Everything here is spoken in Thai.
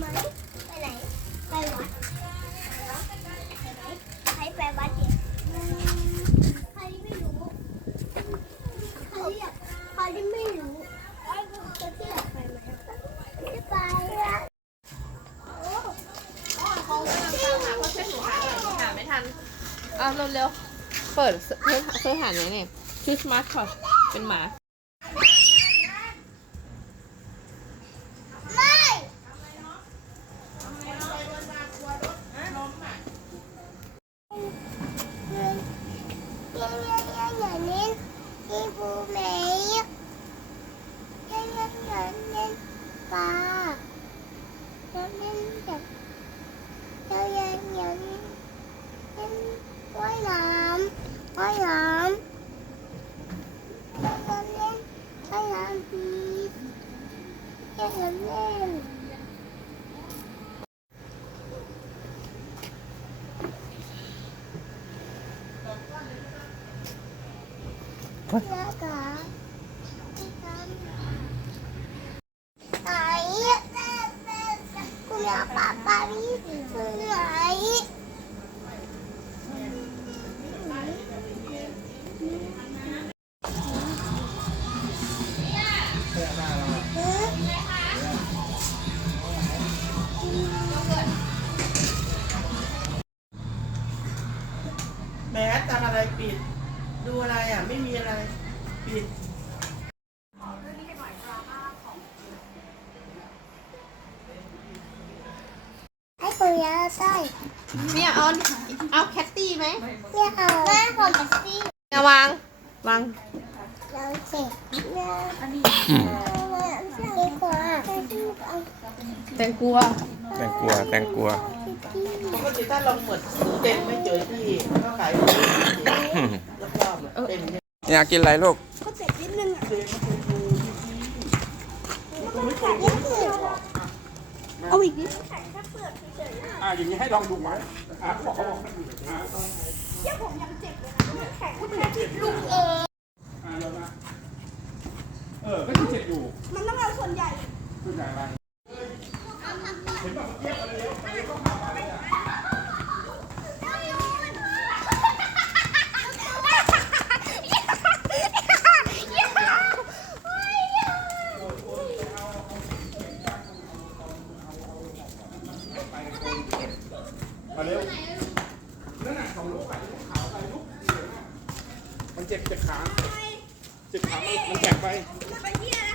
ไหมไปไหน ไปวัดใครไปวัดเนี่ยใครไม่รู้ใครอยากใครไม่รู้ไอ้คนที่อยากไปไหมจะไปอะโอ้เขากำลังตามหาเขาช่วยหนูหาหน่อยหนูหาไม่ทันอะเร็วๆเปิดเซิร์ชเซิร์ชหาไหนเนี่ยคริสต์มาสค่ะเป็นหมา แมสตาอะไรปิด ดูอะไรอะ ไม่มีอะไร ปิด Hãy cùng nhau thôi เนี่ยเอาเอาแคตตี้ไหม Nghe hầu Má còn bật đi เนี่ยวาง วาง Đâu chị Đi qua แตงกลัวแตงกลัวแตงกลัวปกติถ้าเราเหมือนซื้อเต็มไม่เจอที่ก็ขาย อยากกินอะไรลูก Có thể biết lưng à เอาอีกนิดอ่าอย่างนี้ให้ลองดูไหมอ่าเขาบอกเขาบอกอ่าอ่าแล้วนะเออก็ที่เจ็บอยู่ มันต้องเอาส่วนใหญ่ส่วนใหญ่อะไรเห็นป่ะเมื่อกี้อะไรเลี้ยว มาเร็วนั่นน่ะสองลูกไปลูกขาวไปลูกมัน เจ็บเจ็บขาเจ็บขามันแข็งไปไปเที่อะไร